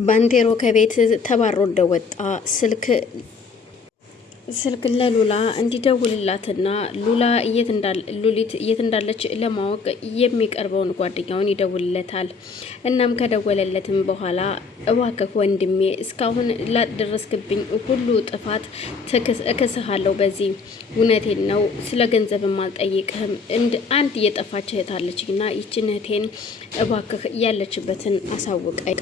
ባንቴሮ ከቤት ተባሮ እንደወጣ ስልክ ለሉላ እንዲደውልላትና ሉሊት የት እንዳለች ለማወቅ የሚቀርበውን ጓደኛውን ይደውልለታል። እናም ከደወለለትም በኋላ እባክህ ወንድሜ እስካሁን ላደረስክብኝ ሁሉ ጥፋት እከስሃለሁ። በዚህ እውነቴን ነው፣ ስለ ገንዘብም አልጠይቅህም። አንድ የጠፋች እህት አለችኝና ይችን እህቴን እባክህ ያለችበትን አሳውቀኝ፣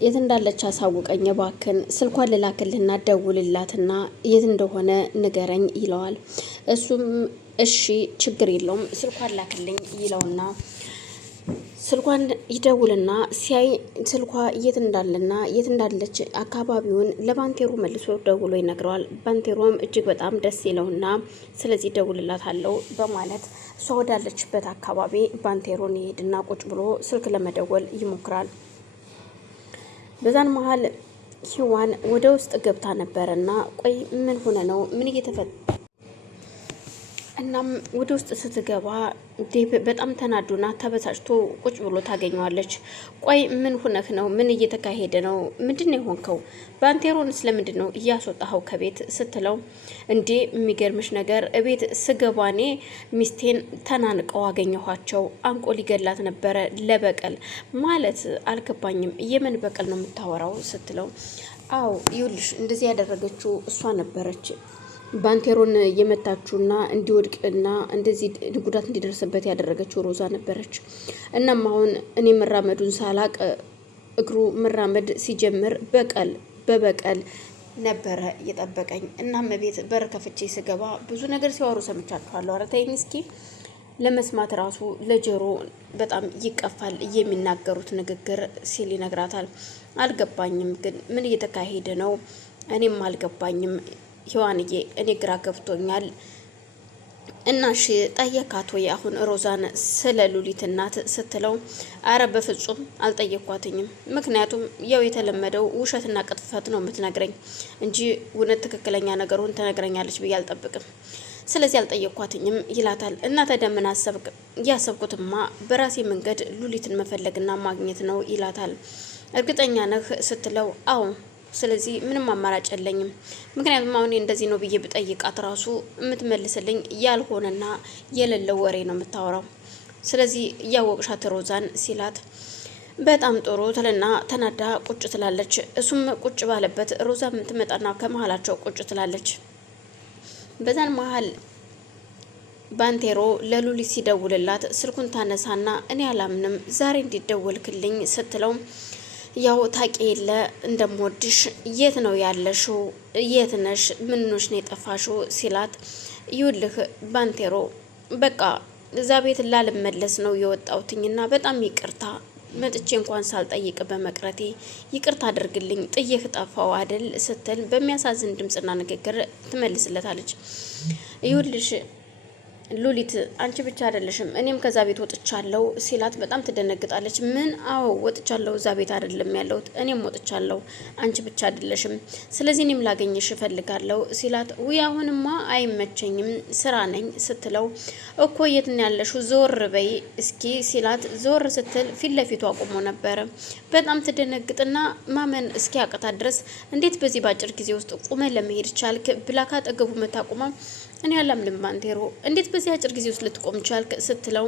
የት እንዳለች አሳውቀኝ እባክን። ስልኳን ልላክልህና ደውልላትና የት እንደሆነ ንገረኝ ይለዋል። እሱም እሺ ችግር የለውም ስልኳን ላክልኝ ይለውና ስልኳን ይደውልና ሲያይ ስልኳ የት እንዳለና የት እንዳለች አካባቢውን ለባንቴሮ መልሶ ደውሎ ይነግረዋል። ባንቴሮም እጅግ በጣም ደስ ይለውና ስለዚህ ደውልላታለሁ በማለት እሷ ወዳለችበት አካባቢ ባንቴሮን ይሄድና ቁጭ ብሎ ስልክ ለመደወል ይሞክራል። በዛን መሀል ሂዋን ወደ ውስጥ ገብታ ነበርና ቆይ ምን ሆነ ነው ምን እየተፈጠረ? እናም ወደ ውስጥ ስትገባ ዴቭ በጣም ተናዶና ተበሳጭቶ ቁጭ ብሎ ታገኘዋለች። ቆይ ምን ሆነህ ነው? ምን እየተካሄደ ነው? ምንድን ነው የሆንከው? ባንቴሮን ስለምንድን ነው እያስወጣኸው ከቤት ስትለው፣ እንዴ የሚገርምሽ ነገር እቤት ስገባኔ ሚስቴን ተናንቀው አገኘኋቸው። አንቆ ሊገላት ነበረ ለበቀል ማለት አልገባኝም። የምን በቀል ነው የምታወራው? ስትለው፣ አዎ ይኸውልሽ እንደዚህ ያደረገችው እሷ ነበረች። ባንቴሮን የመታችውና እንዲወድቅና እንደዚህ ጉዳት እንዲደርስበት ያደረገችው ሮዛ ነበረች። እናም አሁን እኔ መራመዱን ሳላቅ እግሩ መራመድ ሲጀምር በበቀል ነበረ የጠበቀኝ። እናም ቤት በር ከፍቼ ስገባ ብዙ ነገር ሲዋሩ ሰምቻችኋለሁ። ኧረ ተይኝ እስኪ። ለመስማት ራሱ ለጆሮ በጣም ይቀፋል የሚናገሩት ንግግር ሲል ይነግራታል። አልገባኝም ግን ምን እየተካሄደ ነው? እኔም አልገባኝም ሂዋንዬ፣ እኔ ግራ ገብቶኛል። እና እሺ ጠየካት ወይ አሁን ሮዛን ስለ ሉሊት እናት ስትለው፣ አረ በፍጹም አልጠየኳትኝም። ምክንያቱም ያው የተለመደው ውሸትና ቅጥፈት ነው የምትነግረኝ እንጂ እውነት ትክክለኛ ነገሩን ትነግረኛለች ብዬ አልጠብቅም። ስለዚህ አልጠየኳትኝም ይላታል። እና ታዲያ ምን አሰብክ? ያሰብኩትማ በራሴ መንገድ ሉሊትን መፈለግና ማግኘት ነው ይላታል። እርግጠኛ ነህ ስትለው፣ አዎ ስለዚህ ምንም አማራጭ የለኝም። ምክንያቱም አሁን እንደዚህ ነው ብዬ ብጠይቃት ራሱ የምትመልስልኝ ያልሆነና የሌለው ወሬ ነው የምታወራው። ስለዚህ እያወቅሻት ሮዛን ሲላት፣ በጣም ጥሩ ትልና ተናዳ ቁጭ ትላለች። እሱም ቁጭ ባለበት ሮዛም ትመጣና ከመሀላቸው ቁጭ ትላለች። በዛን መሀል ባንቴሮ ለሉሊት ሲደውልላት ስልኩን ታነሳና እኔ አላምንም ዛሬ እንዲደወልክልኝ ስትለው፣ ያው ታቂ የለ እንደምወድሽ፣ የት ነው ያለሽው? የት ነሽ? ምንኖች ነው የጠፋሽው? ሲላት፣ ይውልህ ባንቴሮ በቃ እዛ ቤት ላልመለስ ነው የወጣሁትኝና በጣም ይቅርታ መጥቼ እንኳን ሳልጠይቅ በመቅረቴ ይቅርታ አድርግልኝ፣ ጥዬህ ጠፋው አይደል ስትል በሚያሳዝን ድምጽና ንግግር ትመልስለታለች። ይውልሽ ሉሊት አንቺ ብቻ አይደለሽም እኔም ከዛ ቤት ወጥቻለሁ ሲላት በጣም ትደነግጣለች። ምን? አዎ ወጥቻለሁ፣ እዛ ቤት አይደለም ያለሁት እኔም ወጥቻለሁ፣ አንቺ ብቻ አይደለሽም። ስለዚህ እኔም ላገኝሽ እፈልጋለሁ ሲላት፣ ውይ አሁንማ አይመቸኝም ስራ ነኝ ስትለው፣ እኮ የት ነው ያለሽው? ዞር በይ እስኪ ሲላት፣ ዞር ስትል ፊት ለፊቱ አቁሞ ነበረ። በጣም ትደነግጥና ማመን እስኪ ያቅታት ድረስ እንዴት በዚህ ባጭር ጊዜ ውስጥ ቁመ ለመሄድ ቻልክ ብላ ካጠገቡ መታቁማ፣ እኔ አላምንም ባንቴሮ እንዴት በዚህ አጭር ጊዜ ውስጥ ልትቆም ቻልክ ስትለው፣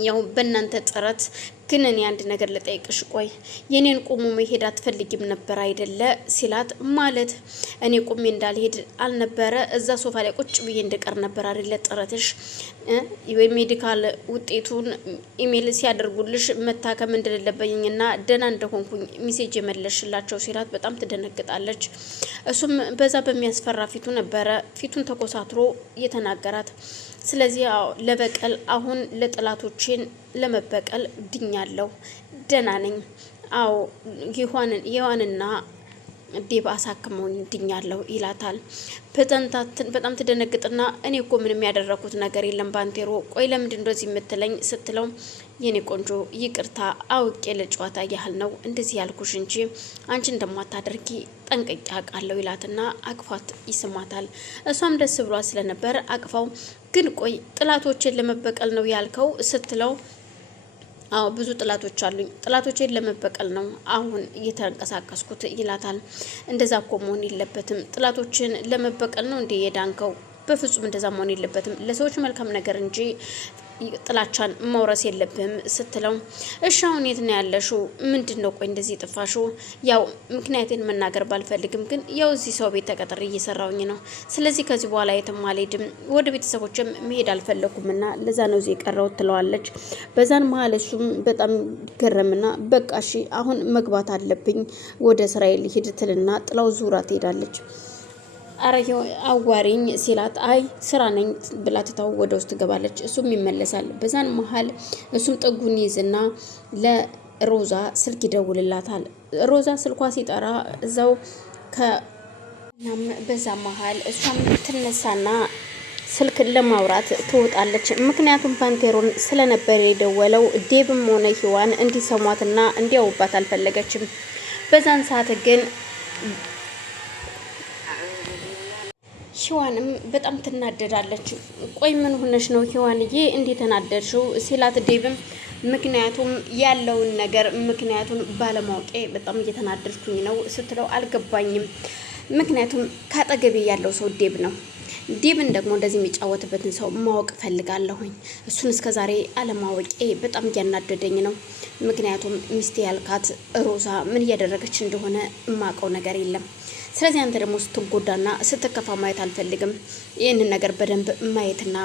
ያው በእናንተ ጥረት ግን እኔ አንድ ነገር ልጠይቅሽ፣ ቆይ የኔን ቁሙ መሄድ አትፈልጊም ነበር አይደለ ሲላት፣ ማለት እኔ ቁሜ እንዳልሄድ አልነበረ እዛ ሶፋ ላይ ቁጭ ብዬ እንድቀር ነበር አይደለ ጥረትሽ? የሜዲካል ውጤቱን ኢሜል ሲያደርጉልሽ መታከም እንደሌለብኝና ደህና እንደሆንኩኝ ሚሴጅ የመለሽላቸው ሲላት በጣም ትደነግጣለች። እሱም በዛ በሚያስፈራ ፊቱ ነበረ ፊቱን ተኮሳትሮ የተናገራት። ስለዚህ ለበቀል አሁን ለጥላቶችን ለመበቀል ድኛለሁ፣ ደህና ነኝ። አዎ ሔዋንና ዴብ አሳክመውኝ ድኛለሁ ይላታል። በጣም ትደነግጥና እኔ እኮ ምንም ያደረኩት ነገር የለም ባንቴሮ፣ ቆይ ለምንድን እንደዚህ የምትለኝ ስትለው፣ የኔ ቆንጆ ይቅርታ አውቄ ለጨዋታ ያህል ነው እንደዚህ ያልኩሽ እንጂ አንቺ እንደማታደርጊ ጠንቅቄ አውቃለሁ ይላትና አቅፋት ይስማታል። እሷም ደስ ብሏት ስለነበር አቅፋው፣ ግን ቆይ ጥላቶችን ለመበቀል ነው ያልከው ስትለው፣ አዎ ብዙ ጥላቶች አሉኝ። ጥላቶቼን ለመበቀል ነው አሁን እየተንቀሳቀስኩት ይላታል። እንደዛ እኮ መሆን የለበትም። ጥላቶችን ለመበቀል ነው እንዴ የዳንከው? በፍጹም እንደዛ መሆን የለበትም። ለሰዎች መልካም ነገር እንጂ ጥላቻን መውረስ የለብህም ስትለው፣ እሺ አሁን የት ነው ያለሽው? ምንድን ነው ቆይ እንደዚህ ጥፋሽው? ያው ምክንያቴን መናገር ባልፈልግም ግን ያው እዚህ ሰው ቤት ተቀጥሬ እየሰራውኝ ነው። ስለዚህ ከዚህ በኋላ የትም አልሄድም፣ ወደ ቤተሰቦችም መሄድ አልፈለኩም ለዛ ነው እዚህ የቀረሁት ትለዋለች። በዛን መሀል እሱም በጣም ገረምና በቃ እሺ አሁን መግባት አለብኝ ወደ እስራኤል ሂድ ትልና ጥላው ዙራ ትሄዳለች። አረየው አዋሪኝ ሲላት አይ ስራ ነኝ ብላ ትታው ወደ ውስጥ ትገባለች። እሱም ይመለሳል። በዛን መሀል እሱም ጥጉን ይዝና ለሮዛ ስልክ ይደውልላታል። ሮዛ ስልኳ ሲጠራ እዛው በዛ መሀል እሷም ትነሳና ስልክ ለማውራት ትወጣለች። ምክንያቱም ፓንቴሮን ስለነበር የደወለው ዴብም ሆነ ሂዋን እንዲሰሟትና እንዲያውባት አልፈለገችም። በዛን ሰዓት ግን ሂዋንም በጣም ትናደዳለች። ቆይ ምን ሆነሽ ነው ሂዋንዬ እንዴት ተናደድሽው? ሲላት ዴብም ምክንያቱም ያለውን ነገር ምክንያቱን ባለማወቄ በጣም እየተናደድኩኝ ነው ስትለው አልገባኝም። ምክንያቱም ካጠገቤ ያለው ሰው ዴብ ነው። ዴብን ደግሞ እንደዚህ የሚጫወትበትን ሰው ማወቅ ፈልጋለሁኝ። እሱን እስከዛሬ አለማወቄ በጣም እያናደደኝ ነው። ምክንያቱም ሚስቴ ያልካት ሮዛ ምን እያደረገች እንደሆነ የማውቀው ነገር የለም። ስለዚህ አንተ ደግሞ ስትጎዳና ስትከፋ ማየት አልፈልግም። ይህንን ነገር በደንብ ማየትና